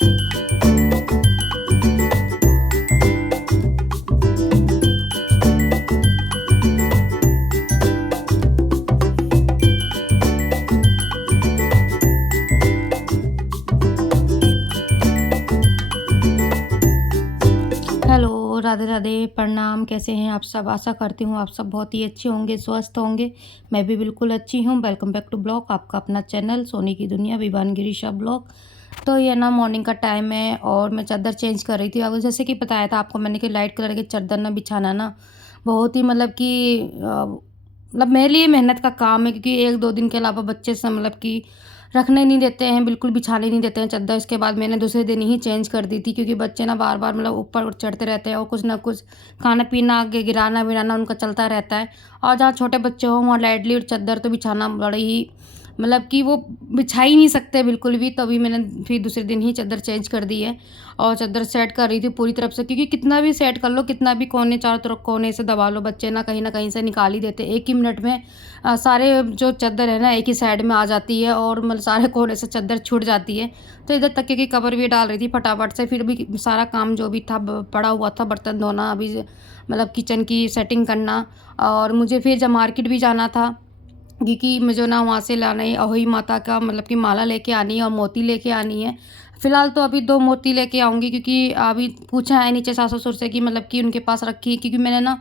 Hello, Radhe Radhe, प्रणाम। कैसे हैं आप सब? आशा करती हूँ आप सब बहुत ही अच्छे होंगे, स्वस्थ होंगे। मैं भी बिल्कुल अच्छी हूँ। वेलकम बैक टू ब्लॉग, आपका अपना चैनल सोनी की दुनिया, विवान गिरीशा ब्लॉग। तो ये ना मॉर्निंग का टाइम है और मैं चादर चेंज कर रही थी। अब जैसे कि बताया था आपको मैंने कि लाइट कलर की चादर ना बिछाना ना बहुत ही मतलब कि मतलब मेरे लिए मेहनत का काम है, क्योंकि 1-2 दिन के अलावा बच्चे से मतलब कि रखने नहीं देते हैं, बिल्कुल बिछाने नहीं देते हैं चादर। इसके बाद मैंने दूसरे दिन ही चेंज कर दी थी, क्योंकि बच्चे ना बार-बार मतलब ऊपर चढ़ते रहते हैं और कुछ ना कुछ खाना-पीना आगे गिराना-विराना उनका चलता रहता है। और जहाँ छोटे बच्चे हों वहाँ लाइटली और चादर तो बिछाना बड़ी ही मतलब कि वो बिछा ही नहीं सकते बिल्कुल भी। तभी मैंने फिर दूसरे दिन ही चादर चेंज कर दी है और चादर सेट कर रही थी पूरी तरफ से, क्योंकि कितना भी सेट कर लो, कितना भी कोने चारों तरफ कोने से दबा लो, बच्चे ना कहीं न कहीं से निकाल ही देते हैं। 1 ही मिनट में सारे जो चादर है ना एक ही साइड में आ जाती है और मतलब सारे कोने से चादर छूट जाती है। तो इधर तकिए की कवर भी डाल रही थी फटाफट से, फिर भी सारा काम जो भी था पड़ा हुआ था, बर्तन धोना, अभी मतलब किचन की सेटिंग करना। और मुझे फिर जब मार्केट भी जाना था, क्योंकि मुझे ना वहाँ से लाना है अहोई माता का मतलब कि माला लेके आनी है और मोती लेके आनी है। फ़िलहाल तो अभी 2 मोती लेके आऊँगी, क्योंकि अभी पूछा है नीचे सास-ससुर से कि मतलब कि उनके पास रखी है, क्योंकि मैंने ना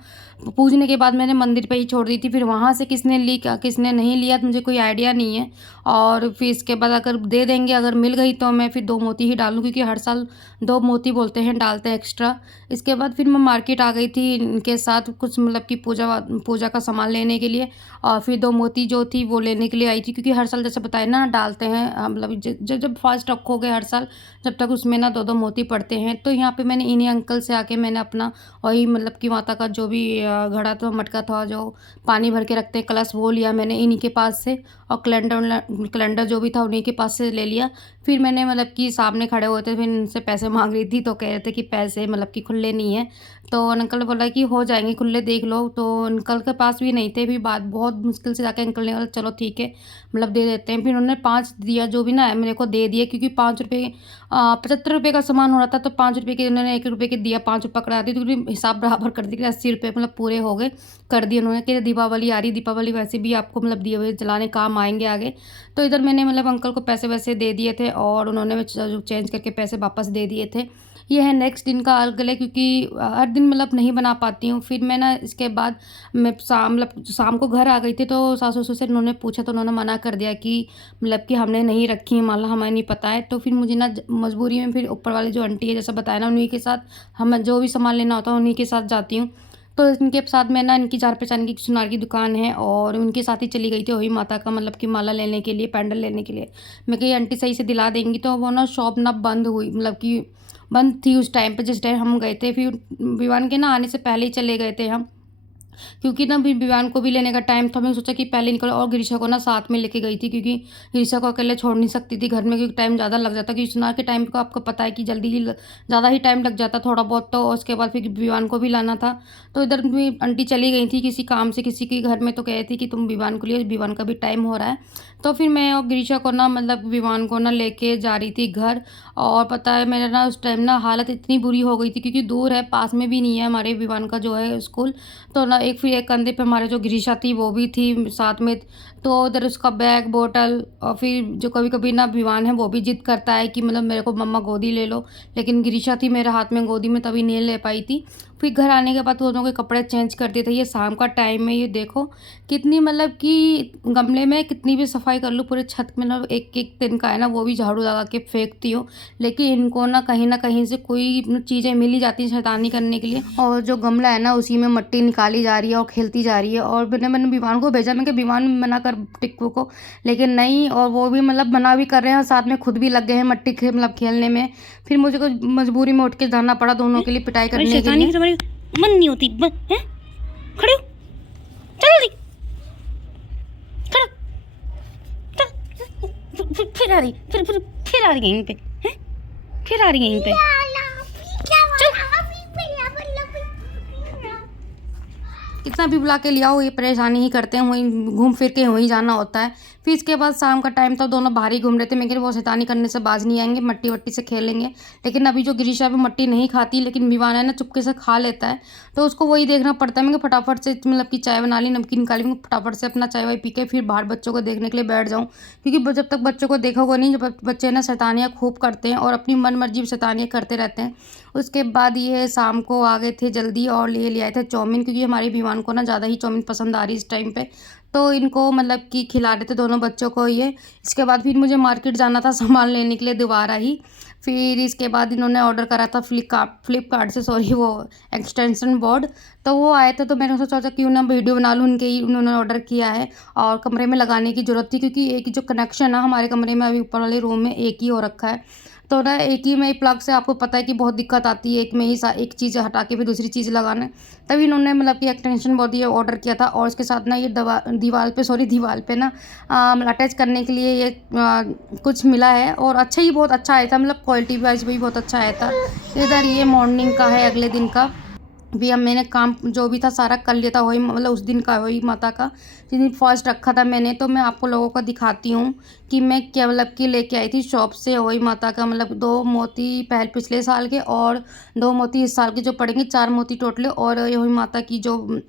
पूजने के बाद मैंने मंदिर पे ही छोड़ दी थी। फिर वहाँ से किसने ली क्या किसने नहीं लिया तो मुझे कोई आइडिया नहीं है। और फिर इसके बाद अगर दे देंगे, अगर मिल गई तो मैं फिर 2 मोती ही डालूँ, क्योंकि हर साल 2 मोती बोलते हैं डालते हैं एक्स्ट्रा। इसके बाद फिर मैं मार्केट आ गई थी इनके साथ कुछ मतलब कि पूजा का सामान लेने के लिए। और फिर 2 मोती जो थी वो लेने के लिए आई थी, क्योंकि हर साल जैसे बताया ना डालते हैं मतलब जब फर्स्ट रखोगे हर साल जब तक उसमें ना 2-2 मोती पड़ते हैं। तो यहाँ पे मैंने इन्हीं अंकल से आके मैंने अपना वही मतलब कि माता का जो भी घड़ा था, मटका था, जो पानी भर के रखते हैं कलश, वो लिया मैंने इन्हीं के पास से। और कैलेंडर जो भी था उन्हीं के पास से ले लिया। फिर मैंने मतलब कि सामने खड़े हुए थे, फिर इनसे पैसे माँग रही थी तो कह रहे थे कि पैसे मतलब कि खुले नहीं है। तो अंकल ने बोला कि हो जाएँगे खुले, देख लो। तो अंकल के पास भी नहीं थे, फिर बात बहुत मुश्किल से जाके अंकल ने बोला चलो ठीक है मतलब दे देते हैं। फिर उन्होंने 5 दिया, जो भी ना है मेरे को दे दिए, क्योंकि ₹5 ₹75 का सामान हो रहा था, तो ₹5 के उन्होंने ₹1 के दिया, ₹5 पकड़ा दी, तो फिर हिसाब बराबर कर दिया, ₹80 मतलब पूरे हो गए, कर दिए उन्होंने कि दीपावली आ रही, दीपावली वैसे भी आपको मतलब दिए हुए जलाने काम आएँगे आगे। तो इधर मैंने मतलब अंकल को पैसे-वैसे दे दिए थे और उन्होंने चेंज करके पैसे वापस दे दिए थे। ये है नेक्स्ट दिन का अलगले, क्योंकि हर दिन मतलब नहीं बना पाती हूँ। फिर मैं ना इसके बाद मैं मतलब शाम को घर आ गई थी, तो सास-ससुर से उन्होंने पूछा तो उन्होंने मना कर दिया कि मतलब कि हमने नहीं रखी है माला, हमें नहीं पता है। तो फिर मुझे ना मजबूरी में फिर ऊपर वाली जो आंटी है जैसा बताया ना उन्हीं के साथ हम जो भी सामान लेना होता है उन्हीं के साथ जाती हूँ। तो इनके साथ मैं ना इनकी जान-पहचान की सुनार की दुकान है और उनके साथ ही चली गई थी वही माता का मतलब कि माला लेने के लिए, पेंडल लेने के लिए। मैं कही आंटी सही से दिला देंगी, तो वो ना शॉप ना बंद हुई, मतलब कि बंद थी उस टाइम पे जिस टाइम हम गए थे। फिर विवान के ना आने से पहले ही चले गए थे हम, क्योंकि ना फिर विवान को भी लेने का टाइम था। मैंने सोचा कि पहले निकलो, और गिरीशा को ना साथ में लेके गई थी, क्योंकि गिरीशा को अकेले छोड़ नहीं सकती थी घर में, क्योंकि टाइम ज़्यादा लग जाता, क्योंकि सुनार के टाइम को आपको पता है कि जल्दी ही ज़्यादा ही टाइम लग जाता थोड़ा बहुत। तो उसके बाद फिर विवान को भी लाना था। तो इधर भी आंटी चली गई थी किसी काम से किसी के घर में, तो कह रही थी कि तुम विवान को लिए, विवान का भी टाइम हो रहा है। तो फिर मैं और गिरीशा को ना मतलब विवान को ना लेके जा रही थी घर। और पता है मेरा ना उस टाइम ना हालत इतनी बुरी हो गई थी, क्योंकि दूर है, पास में भी नहीं है हमारे विवान का जो है स्कूल। तो ना फिर एक कंधे पे हमारे जो गिरीशा थी वो भी थी साथ में। तो उधर उसका बैग बॉटल, और फिर जो कभी-कभी ना विवान है वो भी ज़िद करता है कि मतलब मेरे को मम्मा गोदी ले लो, लेकिन गिरीशा थी मेरे हाथ में गोदी में, तभी नहीं ले पाई थी। फिर घर आने के बाद दोनों के कपड़े चेंज कर दिए थे। ये शाम का टाइम है, ये देखो कितनी मतलब कि गमले में कितनी भी सफाई कर लूँ पूरे छत में ना एक-एक दिन का है ना वो भी झाड़ू लगा के फेंकती हूँ। लेकिन इनको ना कहीं न कहीं से कोई चीज़ें मिल ही जाती हैं शैतानी करने के लिए, और जो गमला है ना उसी में मट्टी निकाली जा रही है और खेलती जा रही है। और मैंने विवान को भेजा, मैं कहा विवान मना कर टिक्कू को, लेकिन नहीं, और वो भी मतलब मना भी कर रहे हैं और साथ में खुद भी लग गए हैं मट्टी मतलब खेलने में। फिर मुझे कुछ मजबूरी में उठ के जाना पड़ा दोनों के लिए पिटाई करने के लिए। शैतानी की तुम्हारी मन नहीं होती हैं? खड़े हो, चलो जल्दी, खड़ो, चलो, फिर आ रही, फिर आ रही है यहीं पे, हैं? फिर आ रही है यहीं पे। चल, कितना भी बुला के ले आओ ये परेशानी ही करते हैं, वहीं घूम फिर के वहीं जाना होता है। फिर इसके बाद शाम का टाइम था, दोनों बाहर ही घूम रहे थे। मैं कह रही वो शैतानी करने से बाज नहीं आएँगे, मट्टी-वट्टी से खेलेंगे। लेकिन अभी जो गिरीशा भी मट्टी नहीं खाती, लेकिन विवान है ना चुपके से खा लेता है, तो उसको वही देखना पड़ता है। मैं कहा फटाफट से मतलब कि चाय बना ली, नमकीन निकाली, मैं फटाफट से अपना चाय-वाय पी के फिर बाहर बच्चों को देखने के लिए बैठ जाऊँ। क्योंकि जब तक बच्चों को देखोगे नहीं, जब बच्चे ना शैतानियाँ खूब करते हैं और अपनी मन मर्जी शैतानियाँ करते रहते हैं। उसके बाद ये शाम को आ गए थे जल्दी और ले आए थे चाउमीन, क्योंकि हमारे विवान को ना ज़्यादा ही चाउमीन पसंद आ रही इस टाइम पे। तो इनको मतलब कि खिला रहे थे दोनों बच्चों को ये। इसके बाद फिर मुझे मार्केट जाना था सामान लेने के लिए दोबारा ही। फिर इसके बाद इन्होंने ऑर्डर करा था फ्लिपकार्ट से, सॉरी, वो एक्सटेंशन बोर्ड। तो वो आए थे, तो मैंने सोचा क्यों ना वीडियो बना लूँ उनके ही। उन्होंने ऑर्डर किया है और कमरे में लगाने की ज़रूरत थी, क्योंकि एक जो कनेक्शन है हमारे कमरे में, अभी ऊपर वाले रूम में एक ही हो रखा है। तो ना एक ही में प्लग से आपको पता है कि बहुत दिक्कत आती है, एक में ही एक चीज़ हटा के फिर दूसरी चीज़ लगाना। तभी इन्होंने मतलब कि एक्सटेंशन बोर्ड ये ऑर्डर किया था, और उसके साथ ना ये दीवार पे ना अटैच करने के लिए ये कुछ मिला है, और अच्छा ही बहुत अच्छा आया था, मतलब क्वालिटी वाइज भी बहुत अच्छा आया था। इधर ये मॉर्निंग का है, अगले दिन का भी। अब मैंने काम जो भी था सारा कर लिया था, वही मतलब उस दिन का वही माता का जिस दिन फर्स्ट रखा था मैंने। तो मैं आपको लोगों को दिखाती हूँ कि मैं क्या मतलब कि लेके आई थी शॉप से वही माता का, मतलब 2 मोती पिछले साल के और 2 मोती इस साल के जो पड़ेंगे, 4 मोती टोटल। और वही माता की जो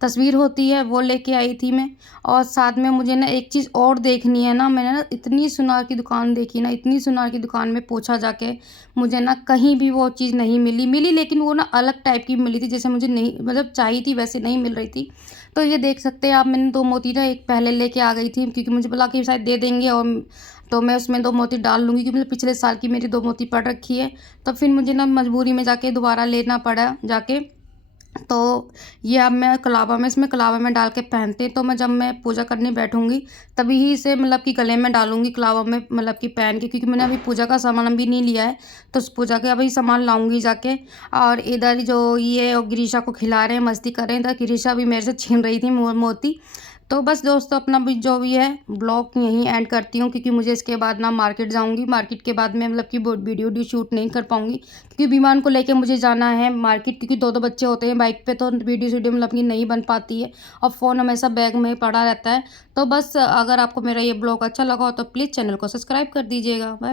तस्वीर होती है वो लेके आई थी मैं। और साथ में मुझे ना एक चीज़ और देखनी है ना, मैंने ना इतनी सुनार की दुकान देखी ना, इतनी सुनार की दुकान में पूछा जाके, मुझे ना कहीं भी वो चीज़ नहीं मिली, लेकिन वो ना अलग टाइप की मिली थी, जैसे मुझे नहीं मतलब चाहिए थी वैसे नहीं मिल रही थी। तो ये देख सकते हैं आप, मैंने 2 मोती ना एक पहले लेके आ गई थी, क्योंकि मुझे बोला कि शायद दे देंगे, और तो मैं उसमें 2 मोती डाल लूँगी, क्योंकि मतलब पिछले साल की मेरी 2 मोती पड़ रखी है। तो फिर मुझे ना मजबूरी में जाके दोबारा लेना पड़ा जाके। तो ये अब मैं इसमें कलावा में डाल के पहनते हैं। तो मैं जब मैं पूजा करने बैठूँगी तभी ही इसे मतलब कि गले में डालूँगी कलावा में, मतलब कि पहन के, क्योंकि मैंने अभी पूजा का सामान अभी नहीं लिया है। तो उस पूजा के अभी सामान लाऊँगी जाके। और इधर जो ये गिरीशा को खिला रहे हैं, मस्ती कर रहे हैं, तो गिरीशा भी मेरे से छीन रही थी मोती। तो बस दोस्तों, अपना भी जो भी है ब्लॉग यहीं एंड करती हूँ, क्योंकि मुझे इसके बाद ना मार्केट जाऊँगी। मार्केट के बाद मैं मतलब कि वीडियो शूट नहीं कर पाऊँगी, क्योंकि विमान को लेके मुझे जाना है मार्केट, क्योंकि 2-2 बच्चे होते हैं बाइक पे, तो वीडियो मतलब कि नहीं बन पाती है, और फ़ोन हमेशा बैग में पड़ा रहता है। तो बस अगर आपको मेरा ये ब्लॉग अच्छा लगा हो तो प्लीज़ चैनल को सब्सक्राइब कर दीजिएगा। बाय।